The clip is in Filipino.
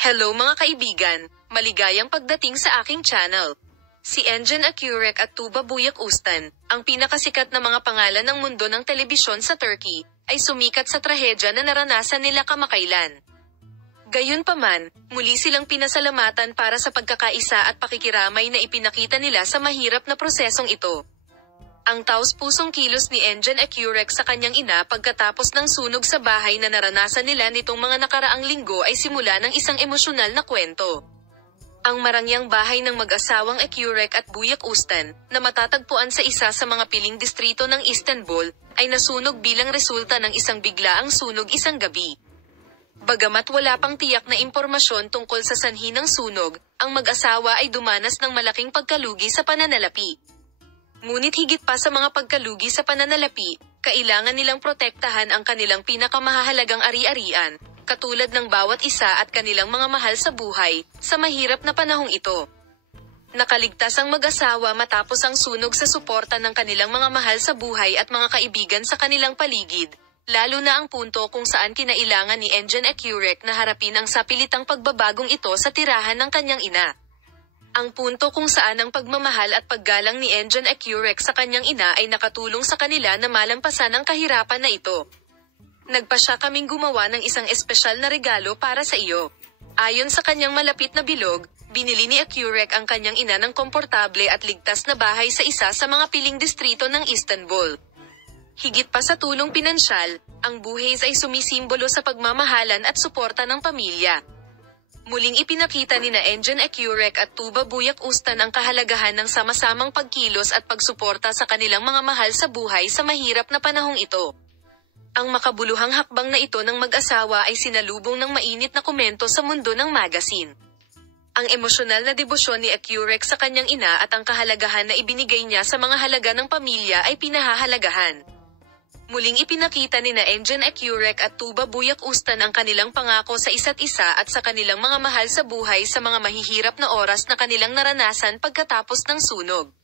Hello mga kaibigan, maligayang pagdating sa aking channel. Si Engin Akyurek at Tuba Buyak Ustan, ang pinakasikat na mga pangalan ng mundo ng telebisyon sa Turkey, ay sumikat sa trahedya na naranasan nila kamakailan. Gayunpaman, muli silang pinasalamatan para sa pagkakaisa at pakikiramay na ipinakita nila sa mahirap na prosesong ito. Ang taos-pusong kilos ni Engin Akyurek sa kanyang ina pagkatapos ng sunog sa bahay na naranasan nila nitong mga nakaraang linggo ay simula ng isang emosyonal na kwento. Ang marangyang bahay ng mag-asawang Akyurek at Buyak Ustan, na matatagpuan sa isa sa mga piling distrito ng Istanbul, ay nasunog bilang resulta ng isang biglaang sunog isang gabi. Bagamat wala pang tiyak na impormasyon tungkol sa sanhi ng sunog, ang mag-asawa ay dumanas ng malaking pagkalugi sa pananalapi. Ngunit higit pa sa mga pagkalugi sa pananalapi, kailangan nilang protektahan ang kanilang pinakamahalagang ari-arian, katulad ng bawat isa at kanilang mga mahal sa buhay, sa mahirap na panahong ito. Nakaligtas ang mag-asawa matapos ang sunog sa suporta ng kanilang mga mahal sa buhay at mga kaibigan sa kanilang paligid, lalo na ang punto kung saan kinailangan ni Engin Akyurek na harapin ang sapilitang pagbabagong ito sa tirahan ng kanyang ina. Ang punto kung saan ang pagmamahal at paggalang ni Engin Akyurek sa kanyang ina ay nakatulong sa kanila na malampasan ang kahirapan na ito. Nagpasya kaming gumawa ng isang espesyal na regalo para sa iyo. Ayon sa kanyang malapit na bilog, binili ni Akyurek ang kanyang ina ng komportable at ligtas na bahay sa isa sa mga piling distrito ng Istanbul. Higit pa sa tulong pinansyal, ang buhays ay sumisimbolo sa pagmamahalan at suporta ng pamilya. Muling ipinakita ni Engin Akyurek at Tuba Buyak Ustan ang kahalagahan ng sama-samang pagkilos at pagsuporta sa kanilang mga mahal sa buhay sa mahirap na panahong ito. Ang makabuluhang hakbang na ito ng mag-asawa ay sinalubong ng mainit na komento sa mundo ng magazine. Ang emosyonal na debosyon ni Akyurek sa kanyang ina at ang kahalagahan na ibinigay niya sa mga halaga ng pamilya ay pinahahalagahan. Muling ipinakita ni Engin Akyurek at Tuba Buyak Ustan ang kanilang pangako sa isa't isa at sa kanilang mga mahal sa buhay sa mga mahihirap na oras na kanilang naranasan pagkatapos ng sunog.